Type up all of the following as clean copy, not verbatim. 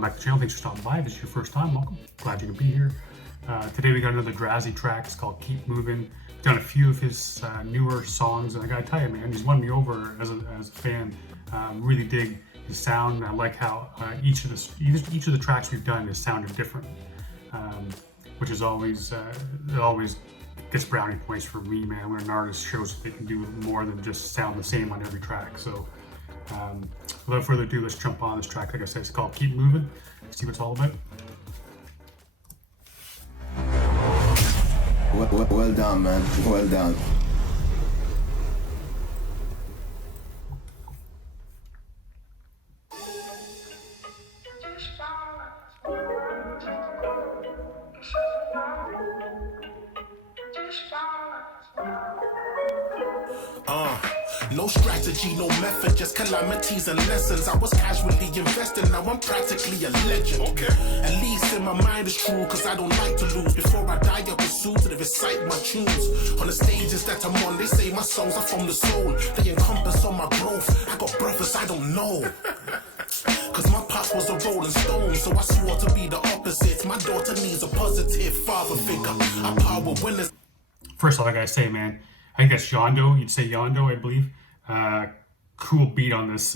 welcome back to the channel. Thanks for stopping by. If this is your first time, welcome. Glad you can be here. Today we got another Drazzy track. It's called Keep Moving. Done a few of his newer songs, and I gotta tell you, man, he's won me over as a fan. Really dig his sound, and I like how each of the tracks we've done has sounded different, which is always it always gets brownie points for me, man. When an artist shows that they can do more than just sound the same on every track. So without further ado, let's jump on this track. Like I said, it's called Keep Moving. See what it's all about. Well done, man. Well done. No strategy, no method, just calamities and lessons. I was casually investing, now I'm practically a legend. Okay. At least in my mind it's true, cause I don't like to lose. Before I die, I pursue to recite my tunes. On the stages that I'm on, they say my songs are from the soul. They encompass all my growth. I got brothers I don't know. Cause my pops was a rolling stone, so I swore to be the opposite. My daughter needs a positive father figure. I power winners. First off, I gotta say, man, I think that's Yondo. You'd say Yondo, I believe. Cool beat on this.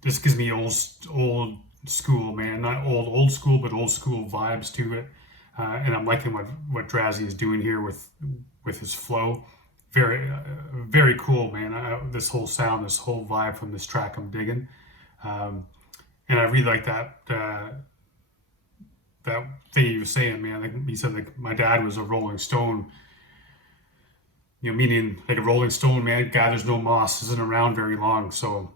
This gives me old school, man. Not old school, but old school vibes to it. And I'm liking what Drazzy is doing here with his flow. Very cool, man. This whole sound, this whole vibe from this track, I'm digging. And I really like that thing he was saying, man. Like he said, like my dad was a Rolling Stone. You know, meaning like a Rolling Stone, man, gathers no moss, isn't around very long. So,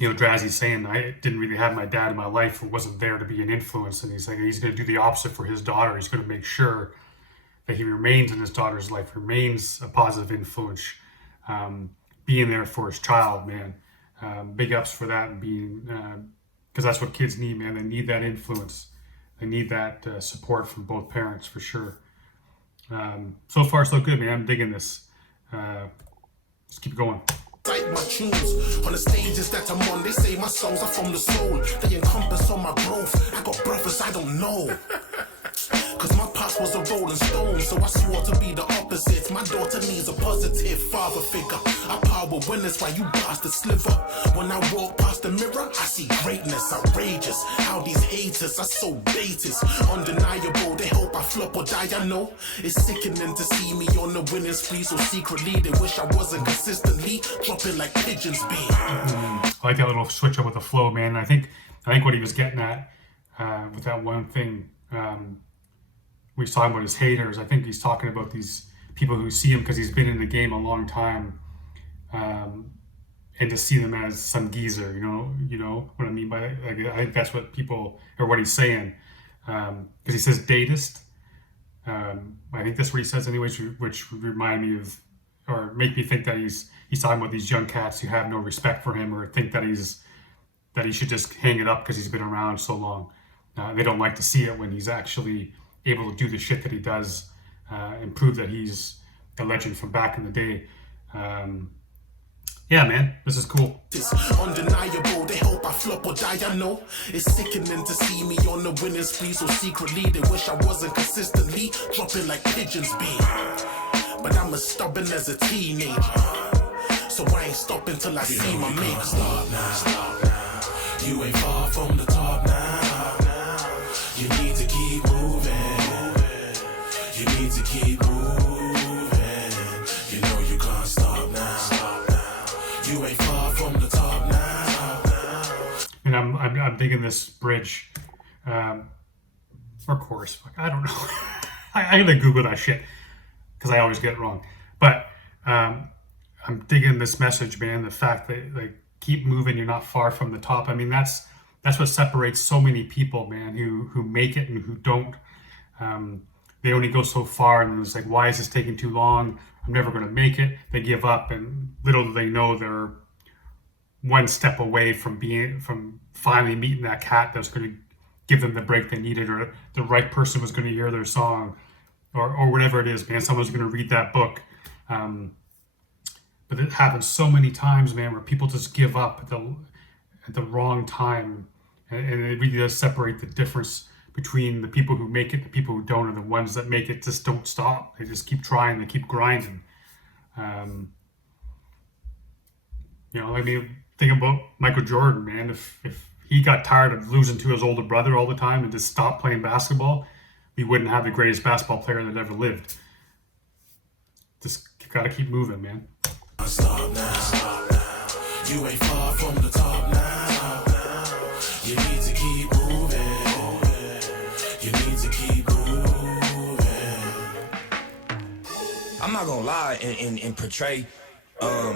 you know, Drazzy's saying I didn't really have my dad in my life, or wasn't there to be an influence, and he's like he's going to do the opposite for his daughter. He's going to make sure that he remains in his daughter's life, remains a positive influence, being there for his child, man. Big ups for that, and being because that's what kids need, man. They need that influence. They need that support from both parents for sure. So far so good, man. I'm digging this. Let's keep going. Like my tunes on the stages that I'm on, they say my songs are from the soul. They encompass all my growth. I got brothers I don't know. Cause my pops was a rolling stone, so I swore to be the opposite. My daughter needs a positive father figure. I power winners while you bastard sliver. When I walk past the mirror, I see greatness, outrageous. How these haters are so baited, undeniable. They hope I flop or die, I know. It's sickening to see me on the winning spree, so secretly they wish I wasn't consistently dropping like pigeons be. I like that little switch up with the flow, man. I think what he was getting at with that one thing, we was talking about his haters. I think he's talking about these people who see him because he's been in the game a long time, and to see them as some geezer, you know what I mean by that? Like, I think that's what people, or what he's saying, because he says datist. I think that's what he says anyways, which would remind me of, or make me think that he's talking about these young cats who have no respect for him, or think that he should just hang it up because he's been around so long. They don't like to see it when he's actually able to do the shit that he does, and prove that he's a legend from back in the day. Yeah, man, this is cool. It's undeniable. They hope I flop or die, I know. It's sickening to see me on the winning spree, so secretly they wish I wasn't consistently dropping like pigeons be. But I'm as stubborn as a teenager, so I ain't stopping till I see my maker. Stop now. You ain't far from the top now. You need to keep moving. You need to keep moving. You know you can't stop now. You ain't far from the top now. And I'm digging this bridge, or chorus. I don't know. I gotta Google that shit because I always get it wrong. But I'm digging this message, man. The fact that like keep moving, you're not far from the top. I mean, that's what separates so many people, man, who make it and who don't. They only go so far, and it's like, why is this taking too long? I'm never going to make it. They give up, and little do they know they're one step away from finally meeting that cat that's going to give them the break they needed, or the right person was going to hear their song, or whatever it is, man. Someone's going to read that book. But it happens so many times, man, where people just give up at the wrong time, and it really does separate the difference between the people who make it, the people who don't, and the ones that make it just don't stop. They just keep trying, they keep grinding. I mean, think about Michael Jordan, man. If he got tired of losing to his older brother all the time and just stopped playing basketball, we wouldn't have the greatest basketball player that ever lived. Just gotta keep moving, man. Stop now. You ain't far from the top now. You need to keep moving. You need to keep moving. I'm not gonna lie and portray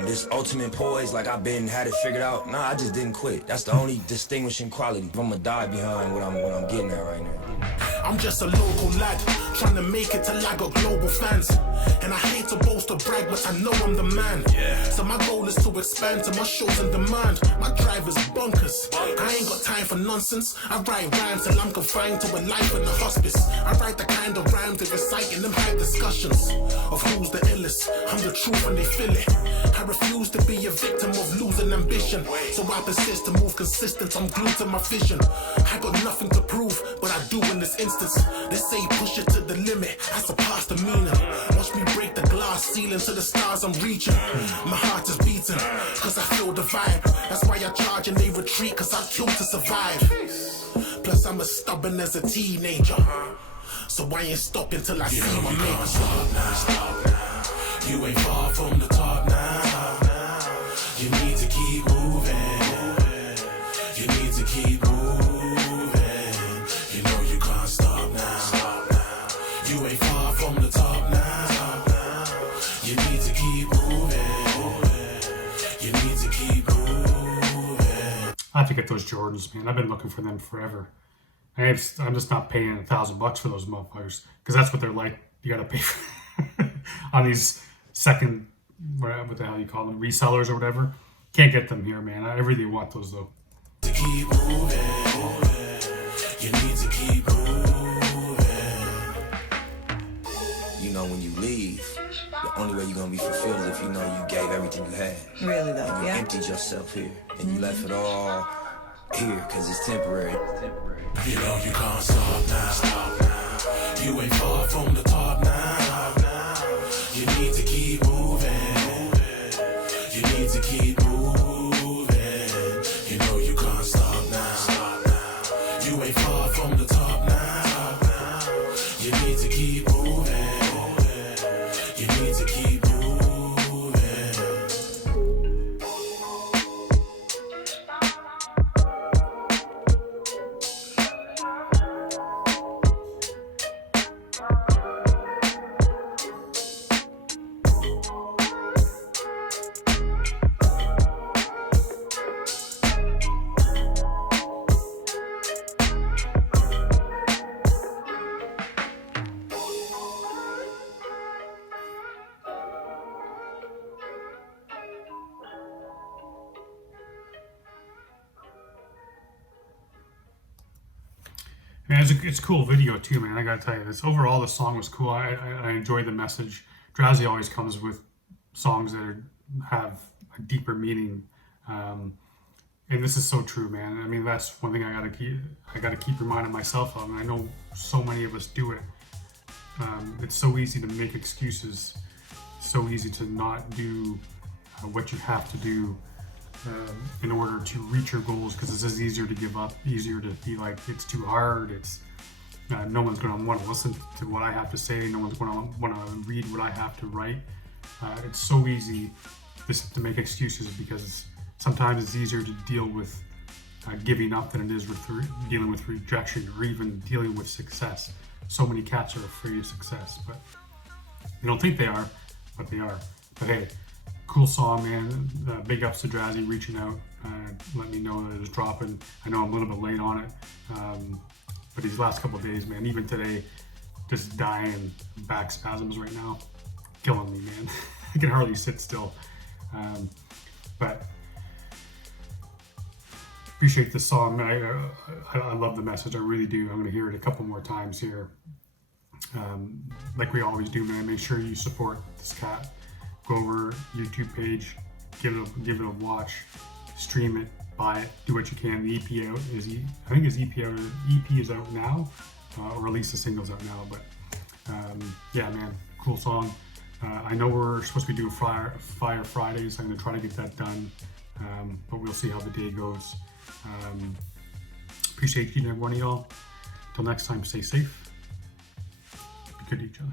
this ultimate poise like I've had it figured out. Nah, I just didn't quit. That's the only distinguishing quality. I'm gonna die behind what I'm getting at right now. I'm just a local lad, trying to make it till I got global fans. And I hate to boast or brag, but I know I'm the man. So my goal is to expand to my shows in demand. My drive is bonkers. I ain't got time for nonsense. I write rhymes till I'm confined to a life in a hospice. I write the kind of rhymes that recite in them high discussions of who's the illest. I'm the truth and they feel it. I refuse to be a victim of losing ambition. So I persist to move consistent. I'm glued to my vision. I got nothing to prove, but I do in this instance. They say push it to the limit. I surpass the meaning. Watch me break the glass ceiling to the stars I'm reaching. My heart is beating, cause I feel the vibe. That's why I charge and they retreat, cause I kill to survive. Plus I'm as stubborn as a teenager. So I ain't stopping till I see my maker. Stop now. You ain't far from the top now. You need to keep moving. You need to keep moving. You know you can't stop now. You ain't far from the top now. You need to keep moving. You need to keep moving. I have to get those Jordans, man. I've been looking for them forever. I'm just not paying $1,000 for those motherfuckers because that's what they're like. You gotta pay for on these second, what the hell you call them, resellers or whatever. Can't get them here, man. I really want those though. To keep moving. You need to keep moving. You know, when you leave, the only way you're gonna be fulfilled is if you know you gave everything you had. Really though, And you emptied yourself here, and you left it all here, cause it's temporary. You know you can't stop now. You ain't far from the top now. You need to keep moving. You need to keep moving. You know you can't stop now. You ain't far from the top now. You need to keep moving. You need to keep moving. Man, it's a cool video too, man. I gotta tell you, this overall the song was cool. I enjoyed the message. Drazzy always comes with songs that have a deeper meaning, and this is so true, man. I mean, that's one thing I gotta keep reminding myself of, and I know so many of us do it. It's so easy to make excuses, so easy to not do what you have to do in order to reach your goals, because it's just easier to give up, easier to be like, it's too hard, it's no one's going to want to listen to what I have to say, no one's going to want to read what I have to write. It's so easy just to make excuses, because sometimes it's easier to deal with giving up than it is with dealing with rejection, or even dealing with success. So many cats are afraid of success, but they don't think they are, but they are. But hey, cool song, man. Big ups to Drazzy reaching out, let me know that it was dropping. I know I'm a little bit late on it, but these last couple of days, man, even today, just dying, back spasms right now, killing me, man. I can hardly sit still. But appreciate the song. I love the message. I really do. I'm going to hear it a couple more times here. Like we always do, man. Make sure you support this cat. Go over YouTube page, give it a watch, stream it, buy it, do what you can. The EP is, I think his EP is out now, or at least the single's out now. But yeah, man, cool song. I know we're supposed to be doing Fire Fridays. I'm gonna try to get that done, but we'll see how the day goes. Appreciate each and every one of y'all. Till next time, stay safe. Be good to each other.